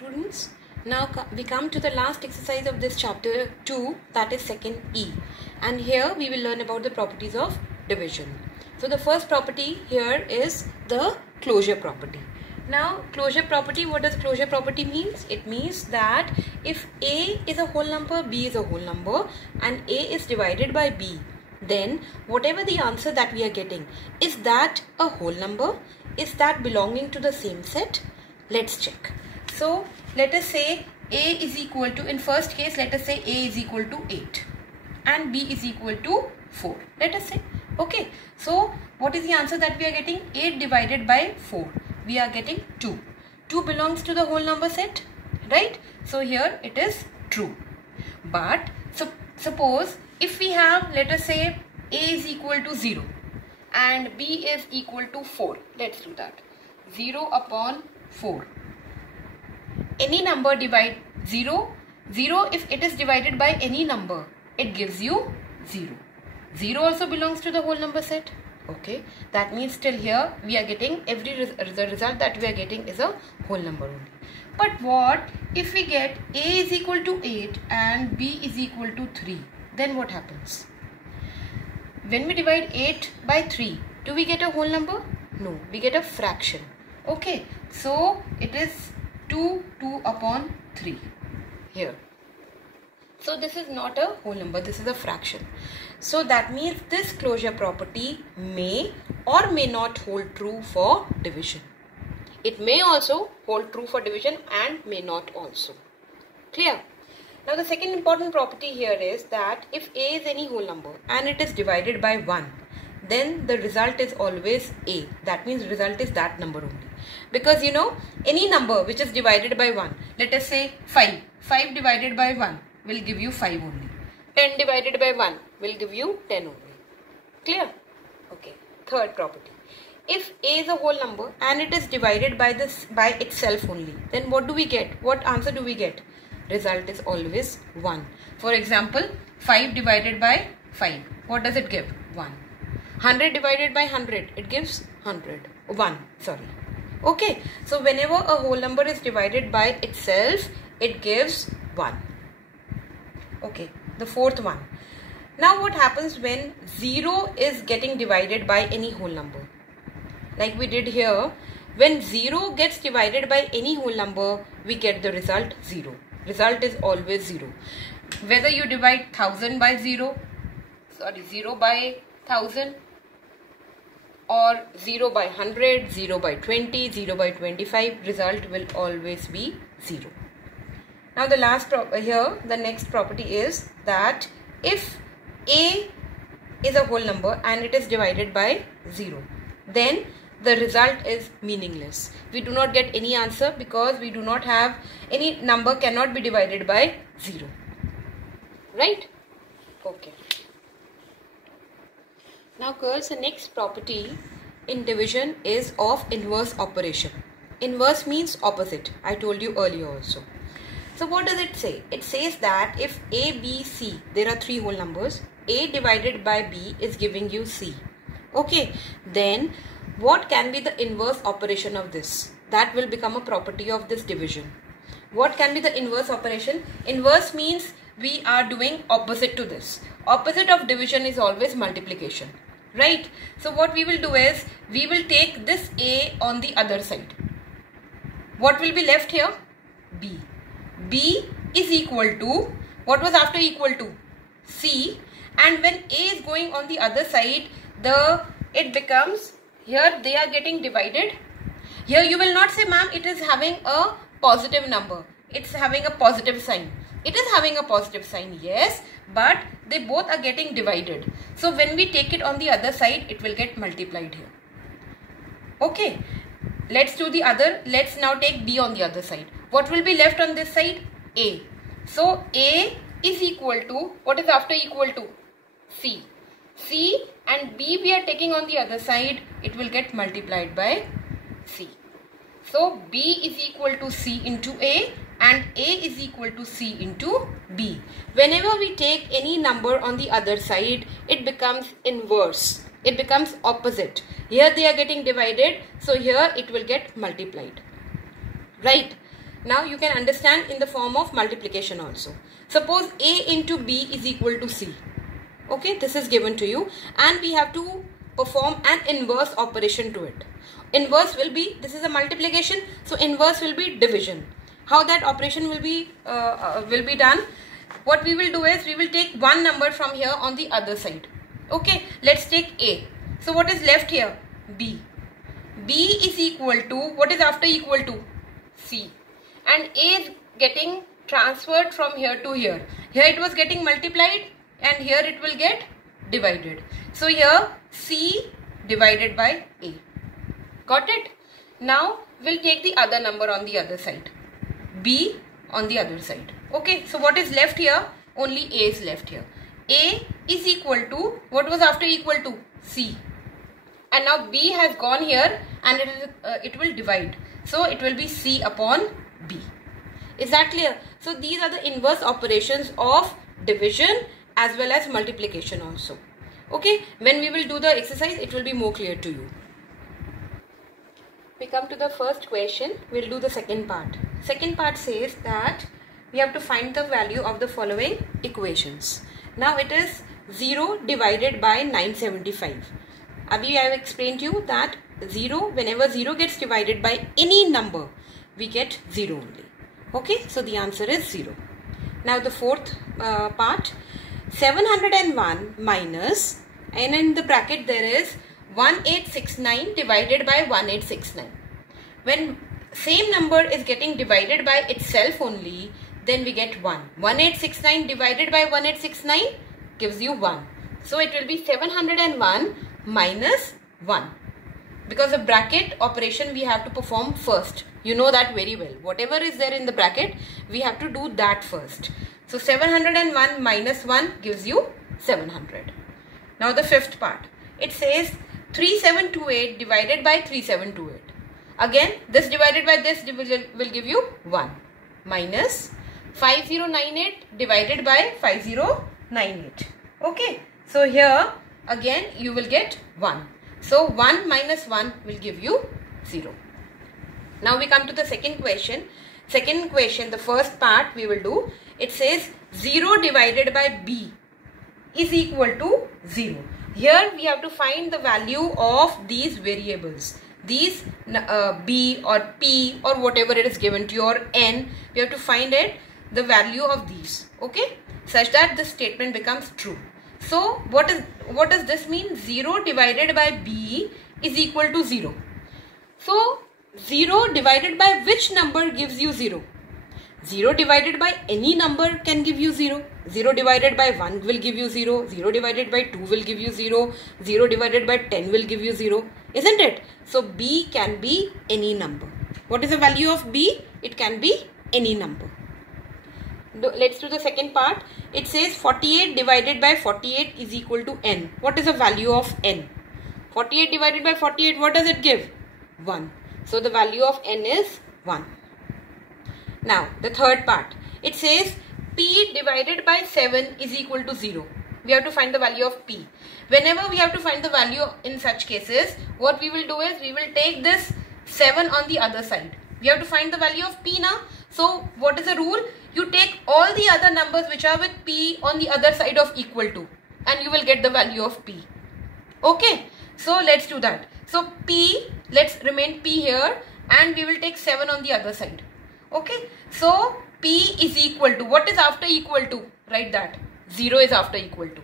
Students, now we come to the last exercise of this chapter 2, that is second E, and here we will learn about the properties of division. So the first property here is the closure property. Now closure property, what does closure property means? It means that if A is a whole number, B is a whole number and A is divided by B, then whatever the answer that we are getting, is that a whole number? Is that belonging to the same set? Let's check. So let us say A is equal to, in first case let us say A is equal to 8 and B is equal to 4. Let us say, okay, so what is the answer that we are getting? 8 divided by 4, we are getting 2. 2 belongs to the whole number set, right? So here it is true. But suppose if we have, let us say A is equal to 0 and B is equal to 4. Let's do that. 0 upon 4. Any number divide 0. 0, if it is divided by any number, it gives you 0. 0 also belongs to the whole number set. Okay, that means till here we are getting the result that we are getting is a whole number only. But what if we get A is equal to 8 and B is equal to 3? Then what happens? When we divide 8 by 3, do we get a whole number? No, we get a fraction. Okay, so it is 2 upon 3 here. So this is not a whole number, this is a fraction. So that means this closure property may or may not hold true for division. It may also hold true for division and may not also. Clear? Now the second important property here is that if A is any whole number and it is divided by 1, then the result is always A. That means result is that number only. Because you know, any number which is divided by 1, let us say 5. 5 divided by 1 will give you 5 only. 10 divided by 1 will give you 10 only. Clear? Okay. Third property. If A is a whole number and it is divided by itself only, then what do we get? What answer do we get? Result is always 1. For example, 5 divided by 5. What does it give? 1. 100 divided by 100, it gives 1. Sorry. Okay, so whenever a whole number is divided by itself, it gives 1. Okay, the fourth one. Now what happens when 0 is getting divided by any whole number? Like we did here, when 0 gets divided by any whole number, we get the result 0. Result is always 0. Whether you divide 1000 by 0 by 1000, or 0 by 100, 0 by 20, 0 by 25, result will always be 0. Now the last the next property is that if A is a whole number and it is divided by 0, then the result is meaningless. We do not get any answer because we do not have any number cannot be divided by 0. Right? Okay. Now girls, the next property in division is of inverse operation. Inverse means opposite. I told you earlier also. So what does it say? It says that if A, B, C, there are 3 whole numbers, A divided by B is giving you C. Okay, then what can be the inverse operation of this? That will become a property of this division. What can be the inverse operation? Inverse means we are doing opposite to this. Opposite of division is always multiplication. Right? So what we will do is, we will take this A on the other side. What will be left here? B. B is equal to, what was after equal to? C. And when A is going on the other side, it becomes, here they are getting divided. Here you will not say, ma'am, it is having a positive number. It's having a positive sign. It is having a positive sign, yes, but they both are getting divided. So when we take it on the other side, it will get multiplied here. Okay, let's do the other. Let's now take B on the other side. What will be left on this side? A. So A is equal to, what is after equal to? C. C and B we are taking on the other side, it will get multiplied by C. So B is equal to C into A and A is equal to C into B. Whenever we take any number on the other side, it becomes inverse. It becomes opposite. Here they are getting divided, so here it will get multiplied. Right? Now you can understand in the form of multiplication also. Suppose A into B is equal to C. Okay, this is given to you and we have to perform an inverse operation to it. Inverse will be, this is a multiplication, so inverse will be division. How that operation will be done? What we will do is we will take one number from here on the other side. Okay, let's take A. So what is left here? B. B is equal to, what is after equal to? C. And A is getting transferred from here to here. Here it was getting multiplied and here it will get divided. So here C divided by A. Got it? Now we'll take the other number on the other side. B on the other side. Okay, so what is left here? Only A is left here. A is equal to, what was after equal to? C. And now B has gone here and it will divide. So it will be C upon B. Is that clear? So these are the inverse operations of division as well as multiplication also. Okay, when we will do the exercise, it will be more clear to you. We come to the first question. We'll do the second part. Second part says that we have to find the value of the following equations. Now it is 0 divided by 975. Abhi, I have explained to you that 0, whenever 0 gets divided by any number, we get 0 only. Okay, so the answer is 0. Now the fourth part, 701 minus, and in the bracket there is 1869 divided by 1869. When same number is getting divided by itself only, then we get 1. 1869 divided by 1869 gives you 1. So it will be 701 minus 1. Because of bracket operation we have to perform first. You know that very well. Whatever is there in the bracket, we have to do that first. So 701 minus 1 gives you 700. Now the fifth part. It says 3728 divided by 3728. Again, this divided by this will give you 1. Minus 5098 divided by 5098. Okay. So here again you will get 1. So 1 minus 1 will give you 0. Now we come to the second question. Second question, the first part we will do. It says 0 divided by B is equal to 0. Here we have to find the value of these variables. These B or P or whatever it is given to you, or N. We have to find it, the value of these. Okay, such that the statement becomes true. So what does this mean? 0 divided by B is equal to 0. So 0 divided by which number gives you 0? 0 divided by any number can give you 0. 0 divided by 1 will give you 0. 0 divided by 2 will give you 0. 0 divided by 10 will give you 0. Isn't it? So B can be any number. What is the value of B? It can be any number. Let's do the second part. It says 48 divided by 48 is equal to N. What is the value of N? 48 divided by 48, what does it give? 1. So the value of N is 1. Now the third part. It says P divided by 7 is equal to 0. We have to find the value of P. Whenever we have to find the value in such cases, what we will do is we will take this 7 on the other side. We have to find the value of P now. So what is the rule? You take all the other numbers which are with P on the other side of equal to, and you will get the value of P. Okay. So let's do that. So P, let's remain P here, and we will take 7 on the other side. Okay. So P is equal to, what is after equal to? Write that. 0 is after equal to.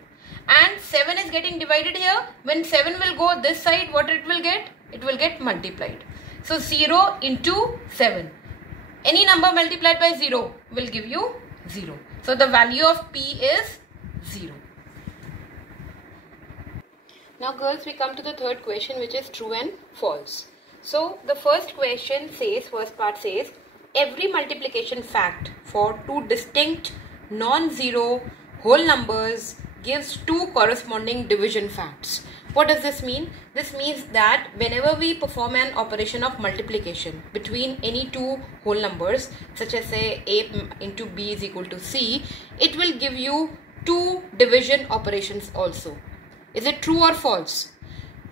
And 7 is getting divided here. When 7 will go this side, what it will get? It will get multiplied. So 0 into 7. Any number multiplied by 0 will give you 0. So the value of P is 0. Now girls, we come to the third question, which is true and false. So the first question says, first part says, every multiplication fact for two distinct non-zero whole numbers gives two corresponding division facts. What does this mean? This means that whenever we perform an operation of multiplication between any two whole numbers, such as say A into B is equal to C, it will give you two division operations also. Is it true or false?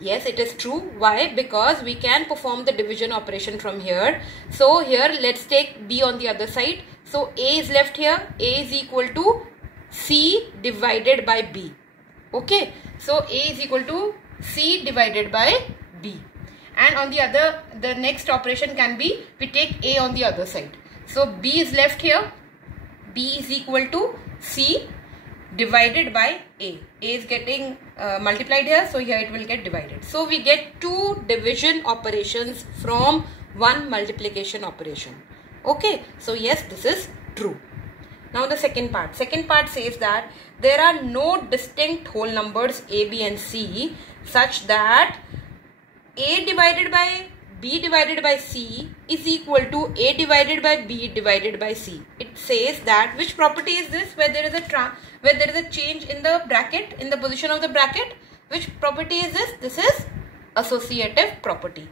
Yes, it is true. Why? Because we can perform the division operation from here. So here let's take B on the other side. So A is left here. A is equal to C divided by B. Okay. So A is equal to C divided by B. And on the next operation can be, we take A on the other side. So B is left here. B is equal to C divided by A. A is getting multiplied here, so here it will get divided. So we get two division operations from one multiplication operation. Okay, so yes, this is true. Now the second part. Second part says that there are no distinct whole numbers A, B and C such that A divided by B divided by C is equal to A divided by B divided by C. It says that, which property is this, where there is a change in the bracket, in the position of the bracket? Which property is this? This is associative property.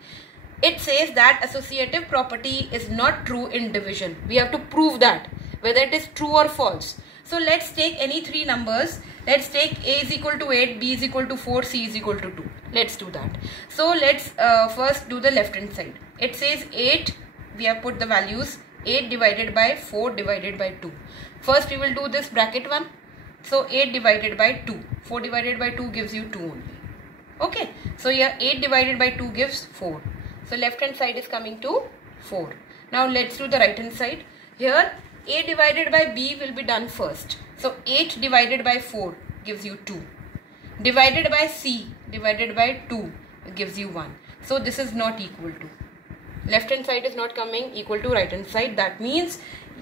It says that associative property is not true in division. We have to prove that, whether it is true or false. So let's take any three numbers. Let's take A is equal to 8, B is equal to 4, C is equal to 2. Let's do that. So let's first do the left hand side. It says 8, we have put the values, 8 divided by 4 divided by 2. First we will do this bracket one. So 8 divided by 2. 4 divided by 2 gives you 2 only. Okay. So here 8 divided by 2 gives 4. So left hand side is coming to 4. Now let's do the right hand side. Here A divided by B will be done first. So 8 divided by 4 gives you 2. Divided by C divided by 2 gives you 1. So this is not equal to. Left hand side is not coming equal to right hand side. That means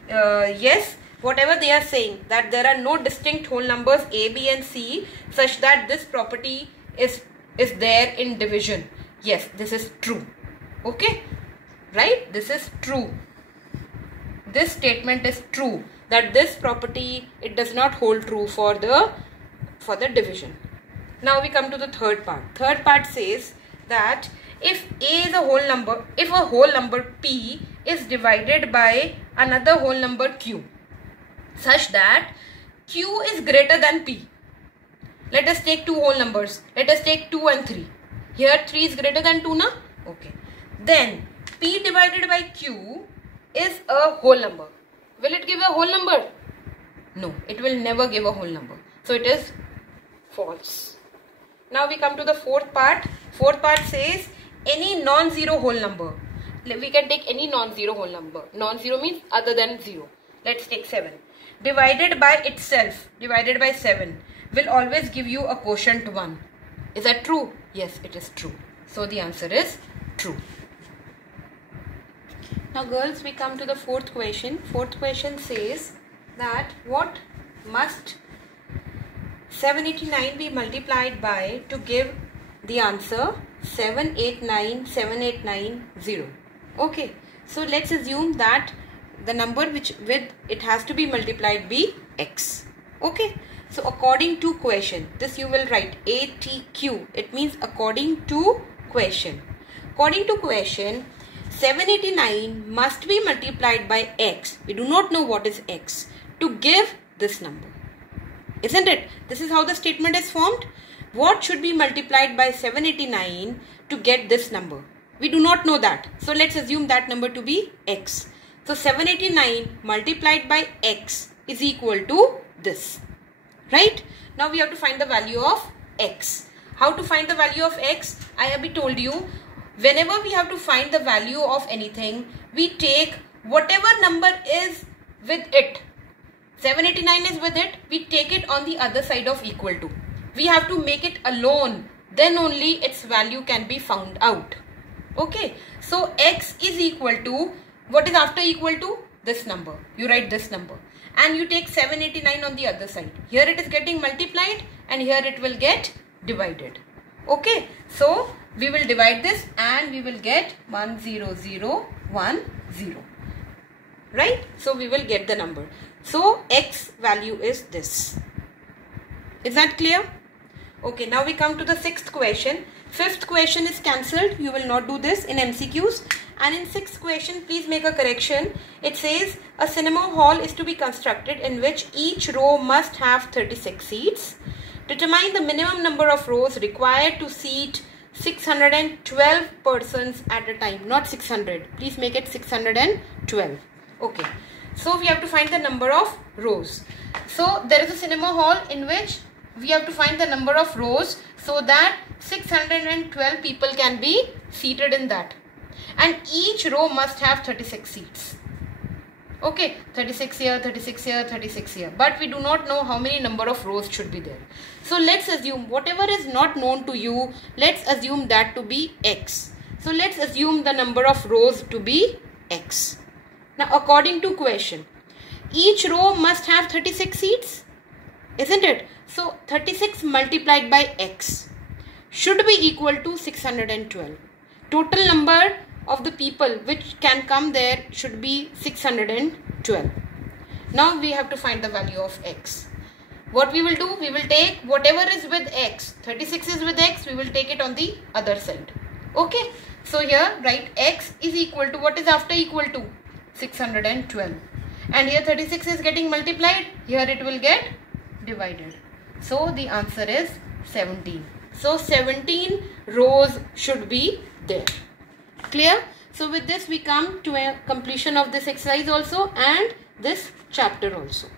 yes, whatever they are saying, that there are no distinct whole numbers A, B and C such that this property is there in division. Yes, this is true. Okay, right? This is true. This statement is true, that this property, it does not hold true for the division. Now we come to the third part. Third part says that if A is a whole number, if a whole number P is divided by another whole number Q such that Q is greater than P. Let us take two whole numbers. Let us take 2 and 3. Here 3 is greater than 2, na? Okay. Then P divided by Q is a whole number. Will it give a whole number? No, it will never give a whole number. So it is false. Now we come to the fourth part. Fourth part says any non-zero whole number. We can take any non-zero whole number. Non-zero means other than 0. Let's take 7. Divided by itself, divided by 7, will always give you a quotient 1. Is that true? Yes, it is true. So the answer is true. Now girls, we come to the fourth question. Fourth question says that what must 789 be multiplied by to give the answer 78978990. Okay, so let's assume that the number which with it has to be multiplied be x. Okay, so according to question, this you will write ATQ. It means according to question. According to question, 789 must be multiplied by x. We do not know what is x to give this number. Isn't it? This is how the statement is formed. What should be multiplied by 789 to get this number? We do not know that. So let's assume that number to be x. So 789 multiplied by x is equal to this. Right? Now we have to find the value of x. How to find the value of x? I have been told you, whenever we have to find the value of anything, we take whatever number is with it. 789 is with it, we take it on the other side of equal to. We have to make it alone, then only its value can be found out. Okay, so x is equal to, what is after equal to? This number. You write this number. And you take 789 on the other side. Here it is getting multiplied and here it will get divided. Okay, so we will divide this and we will get 10010. Right? So we will get the number. So x value is this. Is that clear? Okay, now we come to the sixth question. Fifth question is cancelled. You will not do this in MCQs. And in sixth question, please make a correction. It says a cinema hall is to be constructed in which each row must have 36 seats. Determine the minimum number of rows required to seat 612 persons at a time, not 600. Please make it 612. Okay. So we have to find the number of rows. So there is a cinema hall in which we have to find the number of rows so that 612 people can be seated in that. And each row must have 36 seats. Okay, 36 here, 36 here, 36 here. But we do not know how many number of rows should be there. So let's assume whatever is not known to you, let's assume that to be x. So let's assume the number of rows to be x. Now according to question, each row must have 36 seats, isn't it? So 36 multiplied by x should be equal to 612. Total number of the people which can come there should be 612. Now we have to find the value of x. What we will do, we will take whatever is with x. 36 is with x, we will take it on the other side. Okay. So here write x is equal to, what is after equal to? 612. And here 36 is getting multiplied. Here it will get divided. So the answer is 17. So 17 rows should be there. Clear? So with this we come to a completion of this exercise also and this chapter also.